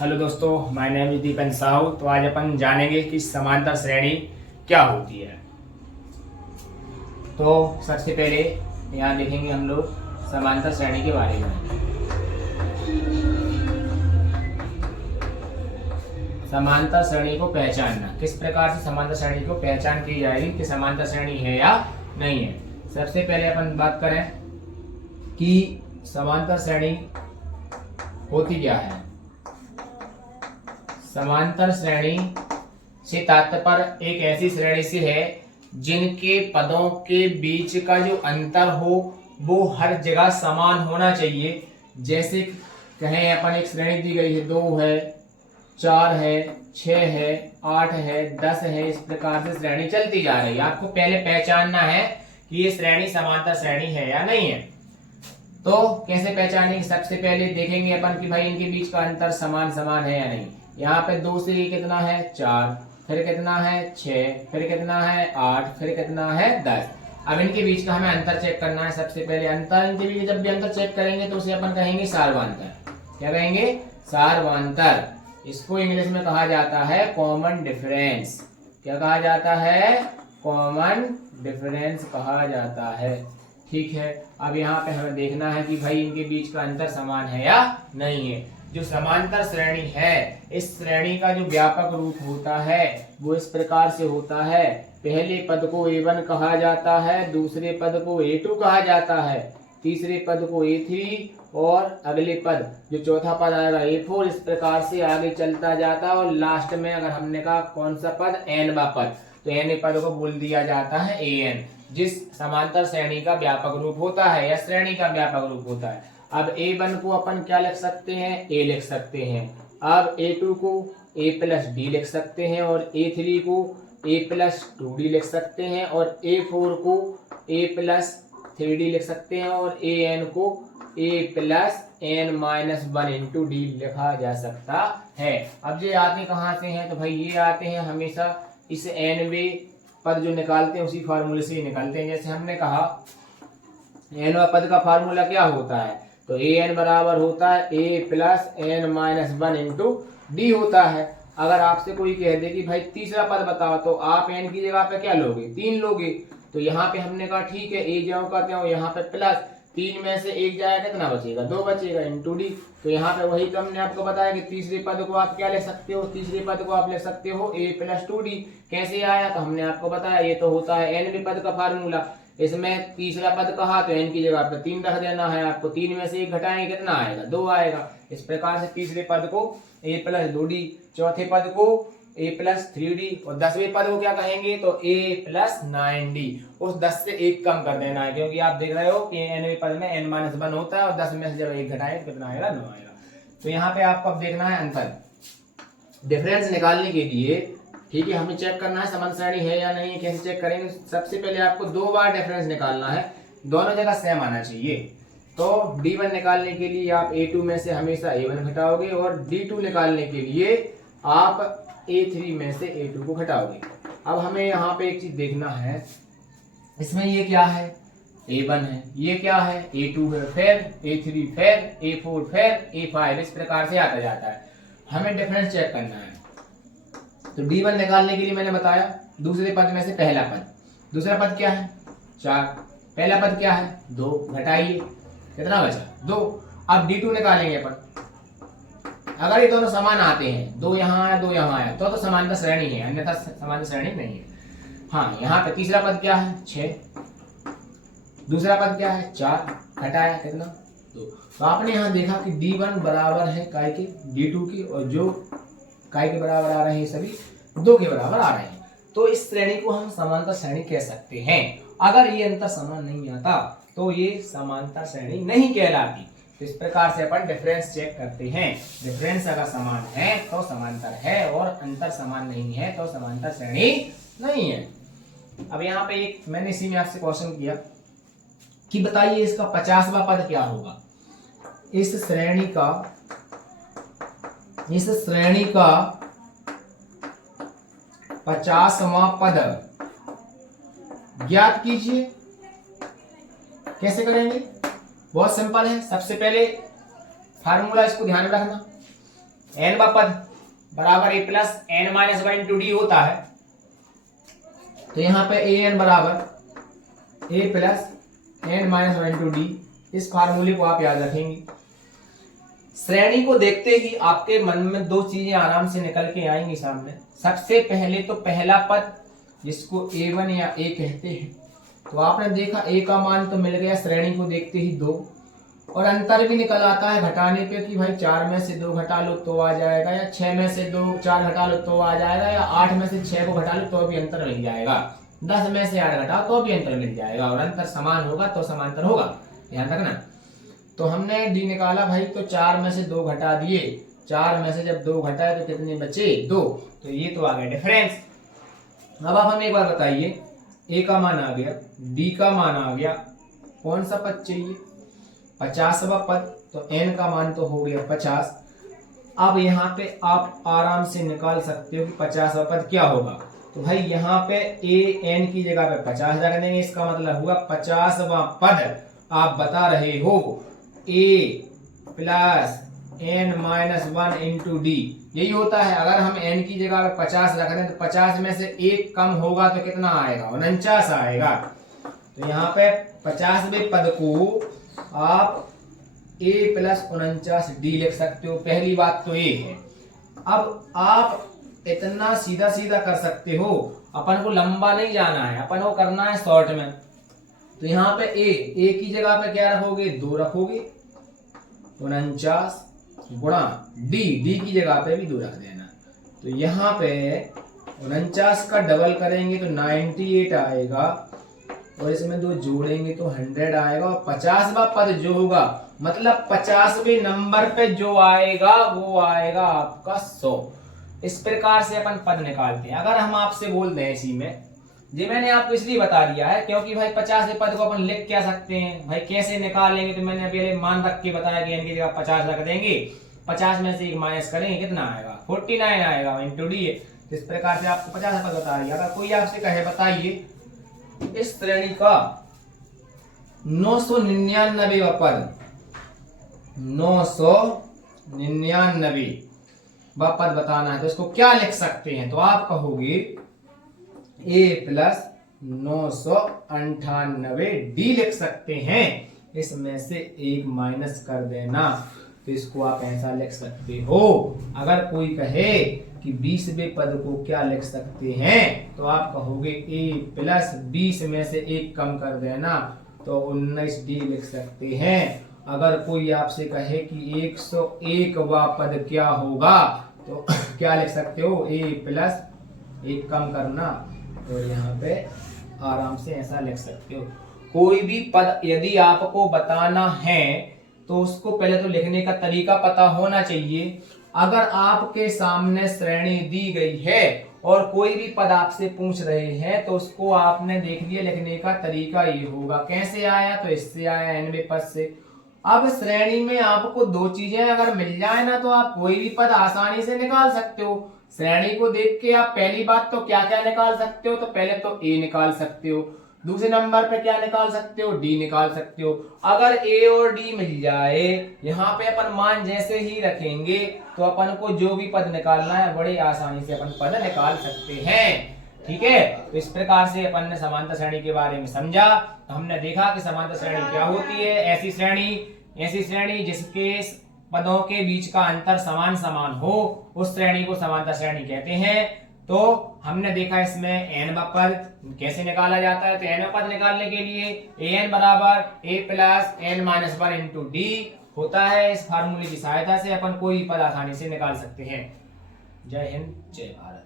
Hello दोस्तों, my name is दीपन Sahu. तो आज अपन जानेंगे कि समांतर श्रेणी क्या होती है। तो सबसे पहले यहाँ देखेंगे हम लोग समांतर श्रेणी के बारे में। समांतर श्रेणी को पहचानना, किस प्रकार से समांतर श्रेणी को पहचान की जाएगी कि समांतर श्रेणी है या नहीं है। सबसे पहले अपन बात करें कि समांतर श्रेणी होती क्या है। समांतर श्रेणी से तात्पर्य एक ऐसी श्रेणी से है जिनके पदों के बीच का जो अंतर हो वो हर जगह समान होना चाहिए। जैसे कहें अपन एक श्रेणी दी गई है, 2 है, 4 है, 6 है, 8 है, 10 है, इस प्रकार से श्रेणी चलती जा रही है। आपको पहले पहचानना है कि ये श्रेणी समांतर श्रेणी है या नहीं है। तो कैसे पहचानेंगे? सबसे पहले देखेंगे अपन कि भाई इनके बीच का अंतर समान समान है या नहीं। यहाँ पे 2 से कितना है 4, फिर कितना है 6, फिर कितना है 8, फिर कितना है 10। अब इनके बीच का हमें अंतर चेक करना है। सबसे पहले अंतर, इनके बीच जब भी अंतर चेक करेंगे तो उसे अपन कहेंगे सार्वंतर। क्या कहेंगे? सार्वंतर। इसको इंग्लिश में कहा जाता है कॉमन डिफरेंस। क्या कहा जाता है? कॉमन डिफरेंस कहा जाता है। ठीक है, अब यहाँ पे हमें देखना है कि भाई इनके बीच का अंतर समान है या नहीं है। जो समांतर श्रेणी है, इस श्रेणी का जो व्यापक रूप होता है वो इस प्रकार से होता है। पहले पद को A1 कहा जाता है, दूसरे पद को A2 कहा जाता है, तीसरे पद को A3 और अगले पद जो चौथा पद आएगा A4। इस प्रकार से आगे चलता जाता है और लास्ट में अगर हमने कहा कौन सा पद? Nवां पद, तो N पद को बोल दिया जाता है AN, जिस समांतर श्रेणी का व्यापक रूप होता है या श्रेणी का व्यापक रूप होता है। अब A1 को अपन क्या लिख सकते हैं? A लिख सकते हैं। अब A2 को A प्लस D लिख सकते हैं और A3 को A प्लस 2D लिख सकते हैं और A4 को A प्लस 3D लिख सकते हैं और AN को A plus N-1 into D लिखा जा सकता है। अब ये आते कहाँ से हैं? तो भाई ये आते हैं हमेशा इस Nवें पद जो निकालते हैं उसी फार्मूले से ही निकालते हैं। जैसे हमने कहा Nवां पद का फार्मूला क्या होता है? तो AN बराबर होता है A plus N-1 into D होता है। अगर आपसे कोई कह दे कि भाई तीसरा पद बताओ, तो आप N की जगह पे क्या लोगे? 3 लोगे। तो यहाँ पे हमने कहा ठीक है, A ज्यों का त्यों, यहाँ पे प्लस 3 में से 1 जाएगा, कितना बचेगा? 2 बचेगा इंटू D। तो यहाँ पे वही तो हमने आपको बताया कि तीसरे पद को आप क्या ले सकते हो? तीसरे पद को आप ले सकते हो A प्लस 2D। कैसे आया? तो हमने आपको बताया ये तो होता है Nवें पद का फार्मूला। इसमें तीसरा पद कहा तो N की जगह पे 3 रख देना है आपको। 3 में से 1 घटाएंगे, कितना आएगा? 2 आएगा। इस प्रकार से तीसरे पद को A प्लस 2D, चौथे पद को A प्लस 3D और 10वें पद को क्या कहेंगे? तो A प्लस 9D। उस 10 से 1 कम कर देना है, क्योंकि आप देख रहे हो कि Nवें पद में N-1 होता है और 10 में से जब 1 घटाएंगे कितना आएगा? 9 आएगा। तो यहाँ पे आपको अब देखना है अंतर, डिफरेंस निकालने के लिए। ठीक है, हमें चेक करना है समांतर श्रेणी है या नहीं है। कैसे चेक करेंगे? सबसे पहले आपको 2 बार डिफरेंस निकालना है, दोनों जगह सेम आना चाहिए। तो D1 निकालने के लिए आप A2 में से हमेशा A1 घटाओगे और D2 निकालने के लिए आप A3 में से A2 को घटाओगे। अब हमें यहाँ पे एक चीज देखना है, इसमें ये क्या है? A1 है, ये क्या है? A2 है, फिर A3, फिर A4, फिर A5, इस प्रकार से आता जाता है। हमें डिफरेंस चेक करना है। तो D1 निकालने के लिए मैंने बताया दूसरे पद में से पहला पद, दूसरा पद क्या है? 4, पहला पद क्या है? 2, घटाइए, कितना बचा? 2। अब D2 निकालेंगे अपन। अगर ये दोनों समान आते हैं, 2 यहाँ आया 2 यहाँ आया, तो समांतर श्रेणी है, अन्यथा समांतर श्रेणी नहीं है। हाँ, यहाँ पे तीसरा पद क्या है? 6, दूसरा पद क्या है? 4, घटाया कितना? 2। तो आपने यहाँ देखा कि D1 बराबर है काय के? D2 की, और जो काय के बराबर आ रहे हैं सभी 2 के बराबर आ रहे हैं। तो इस श्रेणी को हम समांतर श्रेणी कह सकते हैं। अगर ये अंतर समान नहीं आता तो ये समांतर श्रेणी नहीं कहलाती। तो इस प्रकार से अपन डिफरेंस चेक करते हैं। डिफरेंस अगर समान है तो समांतर है, और अंतर समान नहीं है तो समांतर श्रेणी नहीं है। अब यहाँ पे एक मैंने इसी में आपसे क्वेश्चन किया कि बताइए इसका 50वां पद क्या होगा? इस श्रेणी का 50वां पद ज्ञात कीजिए। कैसे करेंगे? बहुत सिंपल है। सबसे पहले फार्मूला इसको ध्यान में रखना, एन पद बराबर a plus n minus one into d होता है। तो यहाँ पे ए एन बराबर a plus n minus one into d, इस फार्मूले को आप याद रखेंगे। श्रेणी को देखते ही आपके मन में दो चीजें आराम से निकल के आएंगी सामने। सबसे पहले तो पहला पद जिसको a1 या a कहते हैं, तो आपने देखा a का मान तो मिल गया श्रेणी को देखते ही 2, और अंतर भी निकल आता है घटाने पे कि भाई 4 में से 2 घटा लो तो आ जाएगा, या 6 में से 4 घटा लो तो आ जाएगा, या 8 में से 6 को घटा लो तो भी अंतर मिल जाएगा, 10 में से 8 घटाओ तो भी अंतर मिल जाएगा, और अंतर समान होगा तो समांतर होगा, ध्यान रखना। तो हमने डी निकाला भाई, तो 4 में से 2 घटा दिए, 4 में से जब 2 घटाए तो कितने बचे 2, तो ये तो आ गया डिफरेंस। अब आप हमें एक बार बताइए, ए का मान आ गया, डी का मान आ गया, कौन सा पद चाहिए 50वां पद, तो एन का मान तो हो गया 50। अब यहाँ पे आप आराम से निकाल सकते हो कि 50वां पद क्या होगा। तो भाई यहाँ पे ए एन की जगह पे 50 रख देंगे, इसका मतलब हुआ 50वां पद आप बता रहे हो a plus n minus one into d, यही होता है। अगर हम एन की जगह पे 50 रख दें तो 50 में से 1 कम होगा तो कितना आएगा 49 आएगा। तो यहाँ पे 50वें पद को आप a प्लस 49 डी लिख सकते हो। पहली बात तो ये है। अब आप इतना सीधा सीधा कर सकते हो, अपन को लंबा नहीं जाना है, अपन को करना है शॉर्ट में। तो यहाँ पे a की जगह पे क्या रखोगे 2 रखोगे, 49 गुणा डी की जगह पे भी 2 रख देना। तो यहाँ पे 49 का डबल करेंगे तो 98 आएगा, और इसमें 2 जोड़ेंगे तो 100 आएगा, और 50वां पद जो होगा मतलब 50वें नंबर पे जो आएगा वो आएगा आपका 100। इस प्रकार से अपन पद निकालते हैं। अगर हम आपसे बोल दें इसी में, जी मैंने आपको इसलिए बता दिया है क्योंकि भाई 50वें पद को अपन लिख क्या सकते हैं, भाई कैसे निकालेंगे, तो मैंने पहले मान रख के बताया कि इनकी जगह 50 रख देंगे, 50 में से 1 माइनस करेंगे, कितना आएगा 49 आएगा इंटू डी। इस प्रकार से आपको 50 पद बता दिया। अगर कोई आपसे कहे बताइए इस श्रेणी का 999वां पद, 999वां पद बताना है, तो इसको क्या लिख सकते हैं, तो आप कहोगे a प्लस 998 डी लिख सकते हैं। इसमें से 1 माइनस कर देना, तो इसको आप ऐसा लिख सकते हो। अगर कोई कहे कि 20वें पद को क्या लिख सकते हैं, तो आप कहोगे a प्लस 20 में से 1 कम कर देना, तो 19 डी लिख सकते हैं। अगर कोई आपसे कहे कि 101वां पद क्या होगा, तो क्या लिख सकते हो a प्लस 1 कम करना, और यहाँ पे आराम से ऐसा लिख सकते हो। कोई भी पद यदि आपको बताना है तो उसको पहले तो लिखने का तरीका पता होना चाहिए। अगर आपके सामने श्रेणी दी गई है और कोई भी पद आपसे पूछ रहे हैं, तो उसको आपने देख लिया लिखने का तरीका ये होगा। कैसे आया, तो इससे आया एनवें पद से। अब श्रेणी में आपको 2 चीजें अगर मिल जाए ना, तो आप कोई भी पद आसानी से निकाल सकते हो। श्रेणी को देख के आप पहली बात तो क्या क्या निकाल सकते हो, तो पहले तो a निकाल सकते हो, दूसरे नंबर पे क्या निकाल सकते हो, d निकाल सकते हो। अगर a और d मिल जाए, यहाँ पे अपन मान जैसे ही रखेंगे तो अपन को जो भी पद निकालना है बड़े आसानी से अपन पद निकाल सकते हैं। ठीक है, तो इस प्रकार से अपन ने समांतर श्रेणी के बारे में समझा। तो हमने देखा कि समांतर श्रेणी क्या होती है। ऐसी श्रेणी जिसके पदों के बीच का अंतर समान समान हो, उस श्रेणी को समांतर श्रेणी कहते हैं। तो हमने देखा इसमें एन पद कैसे निकाला जाता है। तो एन पद निकालने के लिए एन बराबर a plus n minus one into d होता है। इस फार्मूले की सहायता से अपन कोई पद आसानी से निकाल सकते हैं। जय हिंद, जय भारत।